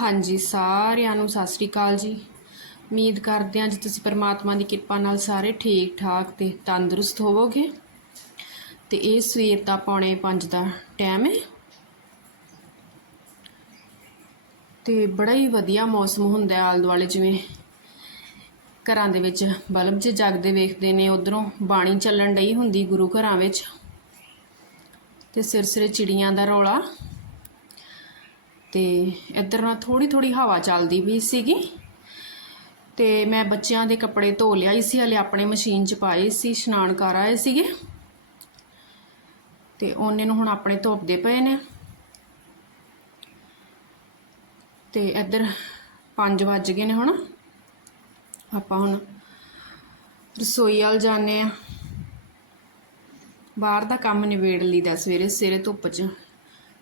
ਹਾਂਜੀ, ਸਾਰਿਆਂ ਨੂੰ ਸਤਿ ਸ੍ਰੀ ਅਕਾਲ ਜੀ। ਉਮੀਦ ਕਰਦੇ ਹਾਂ ਜੀ ਤੁਸੀਂ ਪਰਮਾਤਮਾ ਦੀ ਕਿਰਪਾ ਨਾਲ ਸਾਰੇ ਠੀਕ ਠਾਕ ਤੇ ਤੰਦਰੁਸਤ ਹੋਵੋਗੇ। ਤੇ ਇਹ ਸਵੇਰ ਦਾ ਪੌਣੇ 5 ਦਾ ਟਾਈਮ ਹੈ ਤੇ ਬੜਾ ਹੀ ਵਧੀਆ ਮੌਸਮ ਹੁੰਦਾ ਹੈ ਆਲੇ ਦੁਆਲੇ ਜਿਵੇਂ ਘਰਾਂ ਦੇ ਵਿੱਚ ਬਲਬ ਜੇ ਜਗਦੇ ਵੇਖਦੇ ਨੇ, ਉਧਰੋਂ ਬਾਣੀ ਚੱਲਣ ਡਈ ਹੁੰਦੀ ਗੁਰੂ ਘਰਾਂ ਵਿੱਚ। ਤੇ ਸਿਰਸਿਰੇ ਚਿੜੀਆਂ ਦਾ ਰੌਲਾ। ਤੇ ਇੱਧਰ ਨਾਲ ਥੋੜੀ ਥੋੜੀ ਹਵਾ ਚੱਲਦੀ ਵੀ ਸੀਗੀ ਤੇ ਮੈਂ ਬੱਚਿਆਂ ਦੇ ਕੱਪੜੇ ਧੋ ਲਿਆਈ ਸੀ, ਹਲੇ ਆਪਣੇ ਮਸ਼ੀਨ 'ਚ ਪਾਏ ਸੀ, ਇਸ਼ਨਾਨ ਕਰ ਆਏ ਸੀਗੇ। ਤੇ ਉਹਨੇ ਨੂੰ ਹੁਣ ਆਪਣੇ ਧੋਪਦੇ ਪਏ ਨੇ। ਤੇ ਇੱਧਰ 5 ਵੱਜ ਗਏ ਨੇ ਹੁਣ। ਆਪਾਂ ਹੁਣ ਰਸੋਈ ਵਾਲ ਜਾਂਦੇ ਆ ਬਾਹਰ ਦਾ ਕੰਮ ਨਿਬੇੜ ਲਈਦਾ ਸਵੇਰੇ ਸਵੇਰੇ ਧੁੱਪ 'ਚ।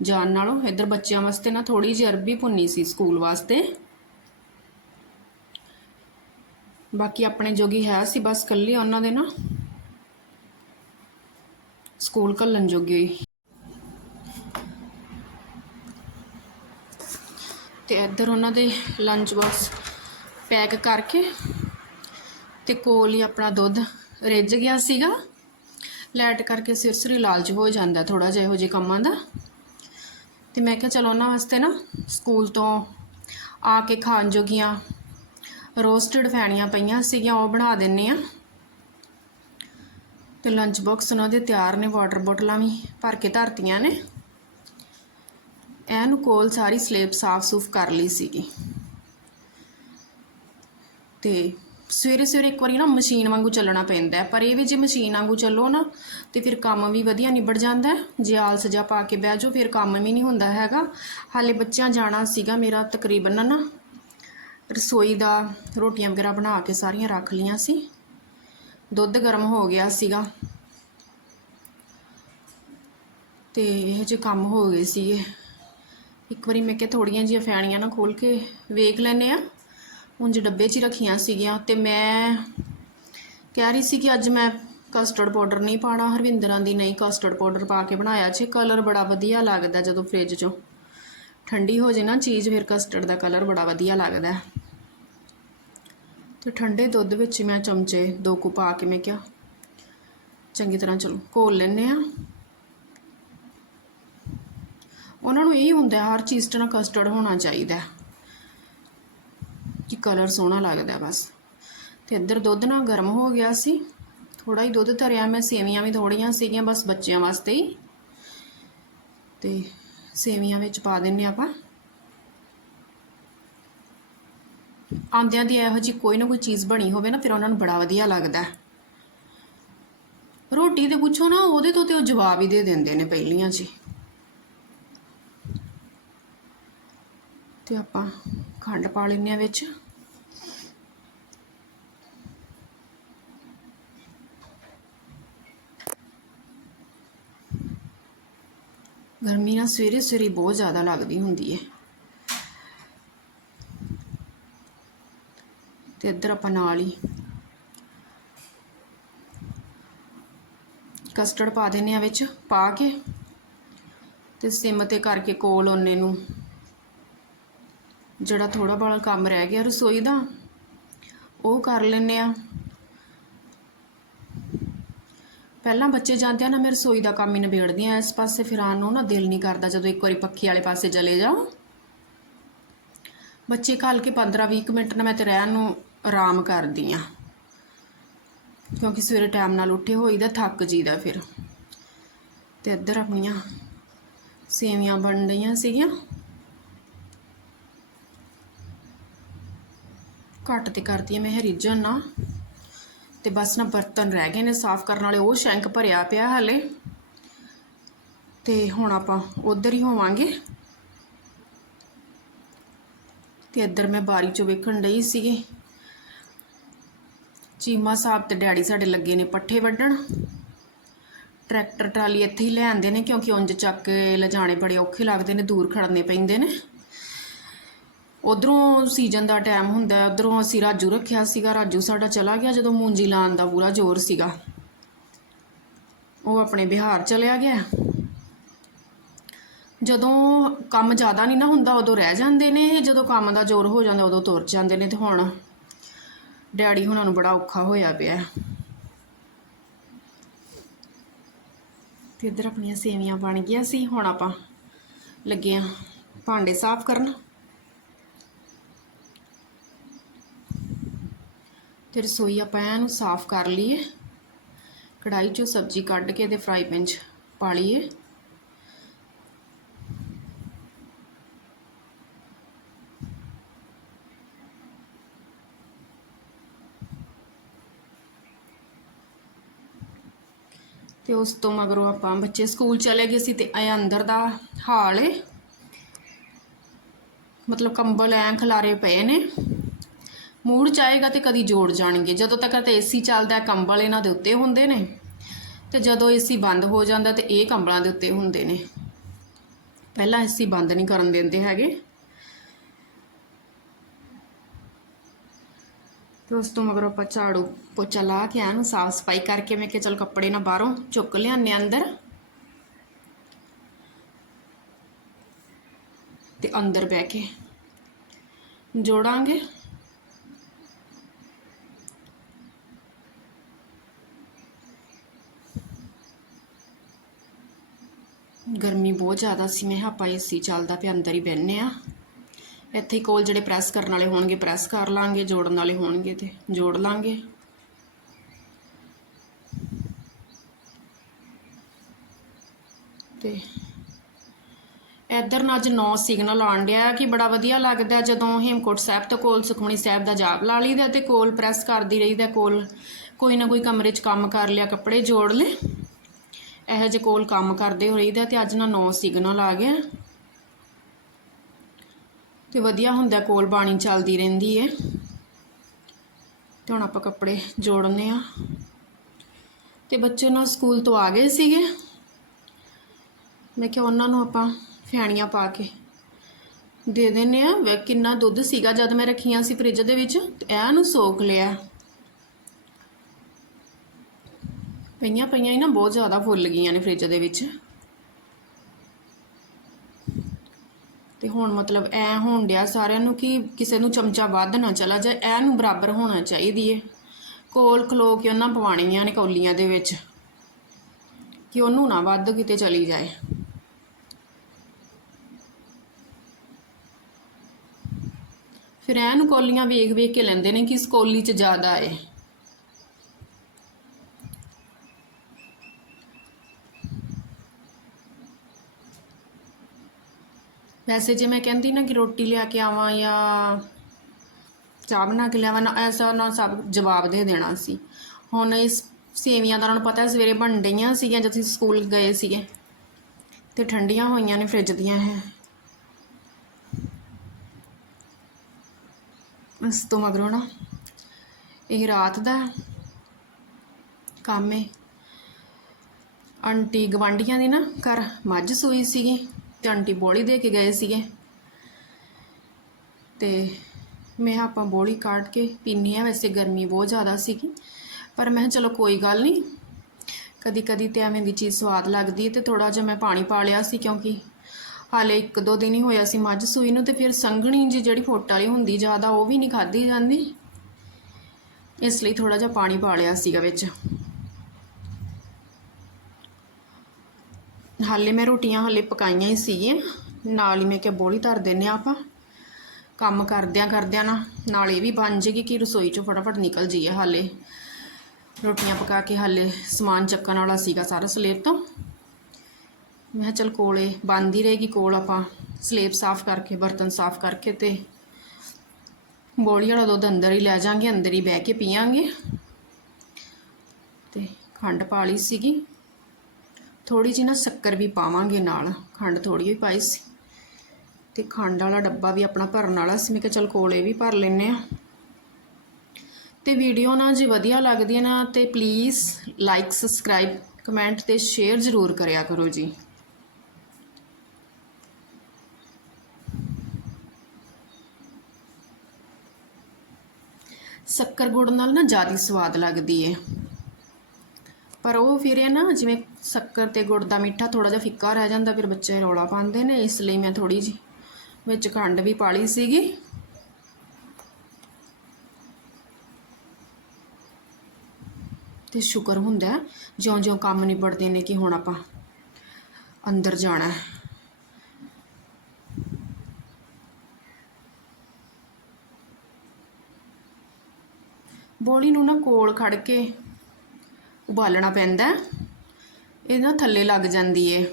ਜਾਣ ਨਾਲੋਂ ਇੱਧਰ ਬੱਚਿਆਂ ਵਾਸਤੇ ਨਾ ਥੋੜੀ ਜਿਹੀ ਅਰਬੀ ਭੁੰਨੀ ਸੀ ਸਕੂਲ ਵਾਸਤੇ। ਬਾਕੀ ਆਪਣੇ ਜੋਗੀ ਹੈ ਸੀ, ਬਸ ਕੱਲੀ ਉਹਨਾਂ ਦੇ ਨਾ। ਸਕੂਲ ਘੱਲਣ ਜੋਗੀ ਤੇ ਇੱਧਰ ਉਹਨਾਂ ਦੇ ਲੰਚ ਬਾਕਸ ਪੈਕ ਕਰਕੇ ਤੇ ਕੋਲ ਹੀ ਆਪਣਾ ਦੁੱਧ ਰਿੱਝ ਗਿਆ ਸੀਗਾ। ਲੈਟ ਕਰਕੇ ਸਿਰਸਰੀ ਲਾਲਚ ਹੋ ਜਾਂਦਾ ਥੋੜਾ ਜਿਹਾ ਇਹੋ ਜਿਹੇ ਕੰਮਾਂ ਦਾ। ਤੇ ਮੈਂ ਕਿਹਾ ਚਲੋ ਉਹਨਾਂ ਵਾਸਤੇ ਨਾ ਸਕੂਲ ਤੋਂ ਆ ਕੇ ਖਾਣ ਜੋਗੀਆਂ ਰੋਸਟਡ ਫੈਣੀਆਂ ਪਈਆਂ ਸੀਗੀਆਂ, ਉਹ ਬਣਾ ਦਿੰਨੇ ਆ। ਤੇ ਲੰਚ ਬਾਕਸ ਉਹਨਾਂ ਦੇ ਤਿਆਰ ਨੇ ਵਾਟਰ ਬੋਟਲਾਂ ਵੀ ਭਰ ਕੇ ਧਰਤੀਆਂ ਨੇ। ਐਨ ਕੋਲ ਸਾਰੀ ਸਲੇਬ ਸਾਫ਼ ਸੂਫ ਕਰ ਲਈ ਸੀਗੀ। ਤੇ ਸਵੇਰੇ ਸਵੇਰੇ ਇੱਕ ਵਾਰੀ ਨਾ ਮਸ਼ੀਨ ਵਾਂਗੂ ਚੱਲਣਾ ਪੈਂਦਾ, ਪਰ ਇਹ ਵੀ ਜੇ ਮਸ਼ੀਨ ਵਾਂਗੂ ਚੱਲੋ ਨਾ ਤੇ ਫਿਰ ਕੰਮ ਵੀ ਵਧੀਆ ਨਿਬੜ ਜਾਂਦਾ ਜੇ ਆਲਸ ਜਾ ਪਾ ਕੇ ਬਹਿ ਜਾਓ, ਫਿਰ ਕੰਮ ਵੀ ਨਹੀਂ ਹੁੰਦਾ ਹੈਗਾ। ਹਾਲੇ ਬੱਚਿਆਂ ਜਾਣਾ ਸੀਗਾ ਮੇਰਾ ਤਕਰੀਬਨ ਨਾ ਰਸੋਈ ਦਾ ਰੋਟੀਆਂ ਵਗੈਰਾ ਬਣਾ ਕੇ ਸਾਰੀਆਂ ਰੱਖ ਲੀਆਂ ਸੀ। ਦੁੱਧ ਗਰਮ ਹੋ ਗਿਆ ਸੀਗਾ। ਤੇ ਇਹ ਜੇ ਕੰਮ ਹੋ ਗਏ ਸੀਗੇ। ਇੱਕ ਵਾਰੀ ਮੈਂ ਕਿਹਾ ਥੋੜੀਆਂ ਜਿਹੀਆਂ ਫੈਣੀਆਂ ਨਾ ਖੋਲ ਕੇ ਵੇਖ ਲੈਨੇ ਆ ਉਂਝ ਡੱਬੇ 'ਚ ਹੀ ਰੱਖੀਆਂ ਸੀਗੀਆਂ। ਤੇ ਮੈਂ ਕਹਿ ਰਹੀ ਸੀ ਕਿ ਅੱਜ ਮੈਂ ਕਸਟਰਡ ਪਾਊਡਰ ਨਹੀਂ ਪਾਣਾ ਹਰਵਿੰਦਰਾਂ ਦੀ ਨਹੀਂ ਕਸਟਰਡ ਪਾਊਡਰ ਪਾ ਕੇ ਬਣਾਇਆ ਛੇ ਕਲਰ ਬੜਾ ਵਧੀਆ ਲੱਗਦਾ ਜਦੋਂ ਫ੍ਰਿਜ 'ਚੋਂ। ਠੰਡੀ ਹੋ ਜੇ ਨਾ ਚੀਜ਼, ਫਿਰ ਕਸਟਰਡ ਦਾ ਕਲਰ ਬੜਾ ਵਧੀਆ ਲੱਗਦਾ ਹੈ। ਤੇ ਠੰਡੇ ਦੁੱਧ ਵਿੱਚ ਮੈਂ ਚਮਚੇ, ਦੋ ਕੁ ਪਾ ਕੇ ਮੈਂ ਕਿਹਾ, ਚੰਗੀ ਤਰ੍ਹਾਂ ਚਲੋ ਘੋਲ ਲੈਨੇ ਆ ਉਹਨਾਂ ਨੂੰ ਇਹ ਹੁੰਦਾ ਹਰ ਚੀਜ਼ 'ਚ ਨਾ ਕਸਟਰਡ ਹੋਣਾ ਚਾਹੀਦਾ ਕਿ ਕਲਰ ਸੋਹਣਾ ਲੱਗਦਾ ਬਸ। ਤੇ ਇੱਧਰ ਦੁੱਧ ਨਾ ਗਰਮ ਹੋ ਗਿਆ ਸੀ। ਥੋੜਾ ਹੀ ਦੁੱਧ ਧਰਿਆ, ਮੈਂ ਸੇਵੀਆਂ ਵੀ ਥੋੜੀਆਂ ਸੀਗੀਆਂ, ਬਸ ਬੱਚਿਆਂ ਵਾਸਤੇ ਹੀ। ਤੇ ਸੇਵੀਆਂ ਵਿੱਚ ਪਾ ਦਿੰਨੇ ਆਪਾਂ। ਆਂਦਿਆਂ ਦੀ ਇਹੋ ਜੀ ਕੋਈ ਨਾ ਕੋਈ ਚੀਜ਼ ਬਣੀ ਹੋਵੇ ਨਾ, ਫਿਰ ਉਹਨਾਂ ਨੂੰ ਬੜਾ ਵਧੀਆ ਲੱਗਦਾ। ਰੋਟੀ ਤੇ ਪੁੱਛੋ ਨਾ, ਉਹਦੇ ਤੋਂ ਤੇ ਉਹ ਜਵਾਬ ਹੀ ਦੇ ਦਿੰਦੇ ਨੇ ਪਹਿਲੀਆਂ ਜੀ ਹੀ। ਤੇ ਆਪਾਂ ਖੰਡ ਪਾ ਲੈਂਦੇ ਆ ਵਿੱਚ। ਗਰਮੀ ਨਾ ਸਵੇਰੇ ਸਵੇਰੇ ਬਹੁਤ ਜ਼ਿਆਦਾ ਲੱਗਦੀ ਹੁੰਦੀ ਹੈ ਤੇ ਇੱਧਰ ਆਪਾਂ ਨਾਲ ਹੀ ਕਸਟਰਡ ਪਾ ਦਿੰਨੇ ਆ ਵਿੱਚ, ਪਾ ਕੇ ਤੇ ਸਿਮ ਤੇ ਕਰਕੇ ਕੋਲ ਉਹਨੇ ਨੂੰ ਜਿਹੜਾ ਥੋੜਾ ਬਾਲਾ ਕੰਮ ਰਹਿ ਗਿਆ ਰਸੋਈ ਦਾ, ਉਹ ਕਰ ਲੈਨੇ ਆ ਪਹਿਲਾਂ ਬੱਚੇ ਜਾਂਦੇ ਆ ਨਾ, ਮੈਂ ਰਸੋਈ ਦਾ ਕੰਮ ਹੀ ਨਿਬੇੜਦੀ ਆ, ਇਸ ਪਾਸੇ ਫਿਰ ਆਉਣ ਨੂੰ ਨਾ ਦਿਲ ਨਹੀਂ ਕਰਦਾ ਜਦੋਂ ਇੱਕ ਵਾਰੀ ਪੱਖੀ ਵਾਲੇ ਪਾਸੇ ਚਲੇ ਜਾਓ। ਬੱਚੇ ਘੱਲ ਕੇ 15-20 ਮਿੰਟ ਨਾ ਮੈਂ ਤੇ ਰਹਿਣ ਨੂੰ ਆਰਾਮ ਕਰਦੀ ਆ। ਕਿਉਂਕਿ ਸਵੇਰੇ ਟਾਈਮ ਨਾਲ ਉੱਠੇ ਹੋਈਦਾ ਥੱਕ ਜੀਦਾ ਫਿਰ। ਤੇ ਇੱਧਰ ਆਪਣੀਆਂ ਸੇਵੀਆਂ ਬਣ ਰਹੀਆਂ ਸੀਗੀਆਂ। ਘੱਟ ਤੇ ਕਰਦੀ ਆ, ਮੈਂ ਇਹ ਰਿੱਝਣ ਨਾ ਤੇ ਬਸ ਨਾ ਬਰਤਨ ਰਹਿ ਗਏ ਨੇ, ਸਾਫ਼ ਕਰਨ ਵਾਲੇ। ਉਹ ਸ਼ੈਂਕ ਭਰਿਆ ਪਿਆ ਹਲੇ। ਤੇ ਹੁਣ ਆਪਾਂ ਉਧਰ ਹੀ ਹੋਵਾਂਗੇ। ਤੇ ਇੱਧਰ ਮੈਂ ਬਾਰੀ ਚੋਂ ਵੇਖਣ ਡਈ ਸੀਗੀ। ਚੀਮਾ ਸਾਹਿਬ ਤੇ ਡੈਡੀ ਸਾਡੇ ਲੱਗੇ ਨੇ ਪੱਠੇ ਵੱਢਣ। ਟਰੈਕਟਰ ਟਰਾਲੀ ਇੱਥੇ ਹੀ ਲੈ ਆਉਂਦੇ ਨੇ, ਕਿਉਂਕਿ ਉਂਝ ਚੱਕ ਕੇ ਲਿਜਾਣੇ ਬੜੇ ਔਖੇ ਲੱਗਦੇ ਨੇ, ਦੂਰ ਖੜਨੇ ਪੈਂਦੇ ਨੇ। ਉਧਰੋਂ ਸੀਜ਼ਨ ਦਾ ਟਾਈਮ ਹੁੰਦਾ ਹੈ ਉਧਰੋਂ ਅਸੀਂ ਰਾਜੂ ਰੱਖਿਆ ਸੀਗਾ, ਰਾਜੂ ਸਾਡਾ ਚਲਾ ਗਿਆ ਜਦੋਂ ਮੂੰਜੀ ਲਾਉਣ ਦਾ ਪੂਰਾ ਜ਼ੋਰ ਸੀਗਾ। ਉਹ ਆਪਣੇ ਬਿਹਾਰ ਚਲਿਆ ਗਿਆ। ਜਦੋਂ ਕੰਮ ਜ਼ਿਆਦਾ ਨਹੀਂ ਨਾ ਹੁੰਦਾ, ਉਦੋਂ ਰਹਿ ਜਾਂਦੇ ਨੇ, ਜਦੋਂ ਕੰਮ ਦਾ ਜ਼ੋਰ ਹੋ ਜਾਂਦਾ, ਉਦੋਂ ਤੁਰ ਜਾਂਦੇ ਨੇ ਤੇ ਹੁਣ ਡੈਡੀ ਹੁਣਾਂ ਨੂੰ ਬੜਾ ਔਖਾ ਹੋਇਆ ਪਿਆ। ਤੇ ਇੱਧਰ ਆਪਣੀਆਂ ਸੇਵੀਆਂ ਬਣ ਗਈਆਂ ਸੀ, ਹੁਣ ਆਪਾਂ ਲੱਗੇ ਆ ਭਾਂਡੇ ਸਾਫ਼ ਕਰਨ। ਤੇ ਰਸੋਈ ਆਪਾਂ ਇਹਨੂੰ ਸਾਫ਼ ਕਰ ਲਈਏ। ਕੜਾਈ ਚੋਂ ਸਬਜ਼ੀ ਕੱਢ ਕੇ ਤੇ ਫਰਾਈ ਪੈਨ 'ਚ ਪਾ ਲਈਏ। ਤੇ ਉਸ ਤੋਂ ਮਗਰੋਂ ਆਪਾਂ ਬੱਚੇ ਸਕੂਲ ਚਲੇ ਗਏ ਸੀ ਤੇ ਇਹ ਅੰਦਰ ਦਾ ਹਾਲ ਏ। ਮਤਲਬ ਕੰਬਲ ਐਂ ਖਲਾਰੇ ਪਏ ਨੇ। ਮੂਡ ਚਾਹੇਗਾ ਤੇ ਕਦੀ ਜੋੜ ਜਾਣਗੇ। ਜਦੋਂ ਤੱਕ ਤੇ ਏਸੀ ਚੱਲਦਾ, ਕੰਬਲ ਇਹਨਾਂ ਦੇ ਉੱਤੇ ਹੁੰਦੇ ਨੇ। ਤੇ ਜਦੋਂ ਏਸੀ ਬੰਦ ਹੋ ਜਾਂਦਾ, ਤੇ ਇਹ ਕੰਬਲਾਂ ਦੇ ਉੱਤੇ ਹੁੰਦੇ ਨੇ। ਪਹਿਲਾਂ ਏਸੀ ਬੰਦ ਨਹੀਂ ਕਰਨ ਦਿੰਦੇ ਹੈਗੇ। ਤੇ ਉਸ ਤੋਂ ਮਗਰ ਆਪਾਂ ਝਾੜੂ ਪੋਚਾ ਲਾ ਕੇ ਇਹਨੂੰ ਸਾਫ਼ ਸਫ਼ਾਈ ਕਰਕੇ ਮੈਂ ਕਿਹਾ ਚਲ ਕੱਪੜੇ ਨਾ ਬਾਹਰੋਂ ਚੁੱਕ ਲਿਆਨੇ ਅੰਦਰ। ਤੇ ਅੰਦਰ ਬਹਿ ਕੇ ਜੋੜਾਂਗੇ ਗਰਮੀ ਬਹੁਤ ਜ਼ਿਆਦਾ ਸੀ। ਮੈਂ ਆਪਾਂ ਏਸੀ ਚੱਲਦਾ ਪਿਆ, ਅੰਦਰ ਹੀ ਬਹਿੰਨੇ ਆ ਇੱਥੇ ਕੋਲ ਜਿਹੜੇ ਪ੍ਰੈਸ ਕਰਨ ਵਾਲੇ ਹੋਣਗੇ ਪ੍ਰੈਸ ਕਰ ਲਾਂਗੇ, ਜੋੜਨ ਵਾਲੇ ਹੋਣਗੇ ਤੇ ਜੋੜ ਲਾਂਗੇ। ਤੇ ਇੱਧਰ ਨਾ ਅੱਜ ਨੌ ਸਿਗਨਲ ਆਉਣ ਡਿਆ ਕਿ ਬੜਾ ਵਧੀਆ ਲੱਗਦਾ। ਜਦੋਂ ਹੇਮਕੋਟ ਸਾਹਿਬ ਤੋਂ ਕੋਲ ਸੁਖਮਣੀ ਸਾਹਿਬ ਦਾ ਜਾਪ ਲਾ ਲਈਦਾ ਤੇ ਕੋਲ ਪ੍ਰੈਸ ਕਰਦੀ ਰਹੀਦਾ, ਕੋਲ ਕੋਈ ਨਾ ਕੋਈ ਕਮਰੇ 'ਚ ਕੰਮ ਕਰ ਲਿਆ, ਕੱਪੜੇ ਜੋੜ ਲਏ। ਇਹੋ ਜਿਹੇ ਕੋਲ ਕੰਮ ਕਰਦੇ ਹੋ ਰਹੀਦਾ ਤੇ ਅੱਜ ਨਾ ਨੌ ਸਿਗਨਲ ਆ ਗਿਆ ਤੇ ਵਧੀਆ ਹੁੰਦਾ ਕੋਲ ਬਾਣੀ ਚੱਲਦੀ ਰਹਿੰਦੀ ਹੈ ਤੇ ਹੁਣ ਆਪਾਂ ਕੱਪੜੇ ਜੋੜਨੇ ਆ। ਤੇ ਬੱਚੇ ਨਾ ਸਕੂਲ ਤੋਂ ਆ ਗਏ ਸੀਗੇ। ਮੈਂ ਕਿਹਾ ਉਹਨਾਂ ਨੂੰ ਆਪਾਂ ਫੈਣੀਆਂ ਪਾ ਕੇ ਦੇ ਦਿੰਨੇ ਆ। ਕਿੰਨਾ ਦੁੱਧ ਸੀਗਾ ਜਦ ਮੈਂ ਰੱਖੀਆਂ ਸੀ ਫ੍ਰਿਜ ਦੇ ਵਿੱਚ, ਤੇ ਇਹ ਨੂੰ ਸੋਖ ਲਿਆ। ਪਈਆਂ ਪਈਆਂ ਹੀ ਨਾ, ਬਹੁਤ ਜ਼ਿਆਦਾ ਫੁੱਲ ਗਈਆਂ ਨੇ ਫ੍ਰਿਜ ਦੇ ਵਿੱਚ। ਤੇ ਹੁਣ ਮਤਲਬ ਐ ਹੋਣ ਡਿਆ ਸਾਰਿਆਂ ਨੂੰ ਕਿ ਕਿਸੇ ਨੂੰ ਚਮਚਾ ਵੱਧ ਨਾ ਚਲਾ ਜਾਏ, ਐ ਨੂੰ ਬਰਾਬਰ ਹੋਣਾ ਚਾਹੀਦੀ ਏ। ਕੋਲ ਖਲੋ ਕੇ ਉਹਨਾਂ ਪਵਾਣੀਆਂ ਨੇ ਕੌਲੀਆਂ ਦੇ ਵਿੱਚ, ਕਿ ਉਹਨੂੰ ਨਾ ਵੱਧ ਕਿਤੇ ਚਲੀ ਜਾਏ। ਫਿਰ ਐ ਨੂੰ ਕੌਲੀਆਂ ਵੇਖ ਵੇਖ ਕੇ ਲੈਂਦੇ ਨੇ ਕਿ ਇਸ ਕੌਲੀ 'ਚ ਜ਼ਿਆਦਾ ਏ। ਵੈਸੇ ਜੇ ਮੈਂ ਕਹਿੰਦੀ ਨਾ ਕਿ ਰੋਟੀ ਲਿਆ ਕੇ ਆਵਾਂ ਜਾਂ ਚਾਹ ਬਣਾ ਕੇ ਲਿਆਵਾਂ, ਨਾ ਐਸਾ ਨਾ ਸਭ ਜਵਾਬ ਦੇ ਦੇਣਾ ਸੀ। ਹੁਣ ਇਸ ਸੇਵੀਆਂ ਦਾ ਉਹਨਾਂ ਨੂੰ ਪਤਾ ਸਵੇਰੇ ਬਣ ਡਈਆਂ ਸੀਗੀਆਂ ਜਦ ਅਸੀਂ ਸਕੂਲ ਗਏ ਸੀਗੇ। ਤੇ ਠੰਡੀਆਂ ਹੋਈਆਂ ਨੇ, ਫ੍ਰਿਜ ਦੀਆਂ ਹੈ। ਉਸ ਤੋਂ ਮਗਰੋਂ ਨਾ ਇਹ ਰਾਤ ਦਾ ਕੰਮ ਹੈ ਆਂਟੀ ਗਵਾਂਢੀਆਂ ਦੀ ਨਾ ਘਰ ਮੱਝ ਸੂਈ ਸੀਗੀ। ਤੇ ਆਂਟੀ ਬੋਲੀ ਦੇ ਕੇ ਗਏ ਸੀਗੇ। ਤੇ ਮੈਂ ਆਪਾਂ ਬੋਲੀ ਕਾਟ ਕੇ ਪੀਨੀ ਆ ਵੈਸੇ ਗਰਮੀ ਬਹੁਤ ਜ਼ਿਆਦਾ ਸੀਗੀ। ਪਰ ਮੈਂ ਕਿਹਾ ਚਲੋ ਕੋਈ ਗੱਲ ਨਹੀਂ ਕਦੀ ਕਦੀ ਤੇ ਐਵੇਂ ਦੀ ਚੀਜ਼ ਸਵਾਦ ਲੱਗਦੀ ਹੈ ਤੇ ਥੋੜਾ ਜਿਹਾ ਮੈਂ ਪਾਣੀ ਪਾ ਲਿਆ ਸੀ ਕਿਉਂਕਿ ਹਾਲੇ ਇੱਕ ਦੋ ਦਿਨ ਹੀ ਹੋਇਆ ਸੀ ਮੱਝ ਸੂਈ ਨੂੰ ਤੇ ਫਿਰ ਸੰਘਣੀ ਜੀ ਜਿਹੜੀ ਫੋਟ ਵਾਲੀ ਹੁੰਦੀ ਜ਼ਿਆਦਾ ਉਹ ਵੀ ਨਹੀਂ ਖਾਧੀ ਜਾਂਦੀ। ਇਸ ਲਈ ਥੋੜਾ ਜਿਹਾ ਪਾਣੀ ਪਾ ਲਿਆ ਸੀਗਾ ਵਿੱਚ। ਹਾਲੇ ਮੈਂ ਰੋਟੀਆਂ ਹਾਲੇ ਪਕਾਈਆਂ ਹੀ ਸੀਗੀਆਂ। ਨਾਲ ਹੀ ਮੈਂ ਕਿਹਾ, ਬੋਲੀ ਧਰ ਦਿੰਨੇ ਆ ਆਪਾਂ। ਕੰਮ ਕਰਦਿਆਂ ਕਰਦਿਆਂ ਨਾ, ਨਾਲ ਇਹ ਵੀ ਬਣ ਜੇਗੀ ਕਿ ਰਸੋਈ ਚੋਂ ਫਟਾਫਟ ਨਿਕਲ ਜਾਈਏ ਹਾਲੇ। ਰੋਟੀਆਂ ਪਕਾ ਕੇ ਹਾਲੇ ਸਮਾਨ ਚੱਕਣ ਵਾਲਾ ਸੀਗਾ ਸਾਰਾ ਸਲੇਬ ਤੋਂ। ਮੈਂ ਕਿਹਾ, ਚਲ ਕੋਲੇ ਬੰਦ ਹੀ ਰਹੇਗੀ ਕੋਲ ਆਪਾਂ। ਸਲੇਬ ਸਾਫ਼ ਕਰਕੇ, ਬਰਤਨ ਸਾਫ਼ ਕਰਕੇ ਤੇ ਬੋਲੀ ਵਾਲਾ ਦੁੱਧ ਅੰਦਰ ਹੀ ਲੈ ਜਾਾਂਗੇ, ਅੰਦਰ ਹੀ ਬਹਿ ਕੇ ਪੀਾਂਗੇ ਤੇ ਖੰਡ ਪਾ ਲਈ ਸੀਗੀ। ਥੋੜੀ ਜਿਹੀ ਨਾ ਸ਼ੱਕਰ ਵੀ ਪਾਵਾਂਗੇ ਨਾਲ, ਖੰਡ ਥੋੜੀ ਜਿਹੀ ਪਾਈ ਸੀ। ਤੇ ਖੰਡ ਵਾਲਾ ਡੱਬਾ ਵੀ ਆਪਣਾ ਭਰਨ ਵਾਲਾ ਸੀ, ਮੈਂ ਕਿਹਾ ਚਲ ਕੋਲੇ ਵੀ ਭਰ ਲੈਨੇ ਆ ਤੇ ਵੀਡੀਓ ਨਾ ਜੇ ਵਧੀਆ ਲੱਗਦੀ ਹੈ ਨਾ, ਤੇ ਪਲੀਜ਼ ਲਾਈਕ ਸਬਸਕ੍ਰਾਈਬ ਕਮੈਂਟ ਤੇ ਸ਼ੇਅਰ ਜ਼ਰੂਰ ਕਰਿਆ ਕਰੋ ਜੀ। ਸ਼ੱਕਰ ਗੁੜ ਨਾਲ ਨਾ ਜ਼ਿਆਦਾ ਸਵਾਦ ਲੱਗਦੀ ਹੈ ਪਰ ਉਹ ਫਿਰ ਇਹ ਨਾ ਜਿਵੇਂ ਸ਼ੱਕਰ ਤੇ ਗੁੜ ਦਾ ਮਿੱਠਾ ਥੋੜਾ ਜਿਹਾ ਫਿੱਕਾ ਰਹਿ ਜਾਂਦਾ, ਫਿਰ ਬੱਚੇ ਰੌਲਾ ਪਾਉਂਦੇ ਨੇ, ਇਸ ਲਈ ਮੈਂ ਥੋੜੀ ਜਿਹੀ ਵਿੱਚ ਖੰਡ ਵੀ ਪਾ ਲਈ ਸੀਗੀ। ਤੇ ਸ਼ੁਕਰ ਹੁੰਦਾ ਜਿਉਂ-ਜਿਉਂ ਕੰਮ ਨਿਬੜਦੇ ਨੇ ਕਿ ਹੁਣ ਆਪਾਂ ਅੰਦਰ ਜਾਣਾ ਹੈ। ਬੋਲੀ ਨੂੰ ਨਾ ਕੋਲ ਖੜ ਕੇ ਉਬਾਲਣਾ ਪੈਂਦਾ ਹੈ। ਇਹ ਨਾ ਥੱਲੇ ਲੱਗ ਜਾਂਦੀ ਏ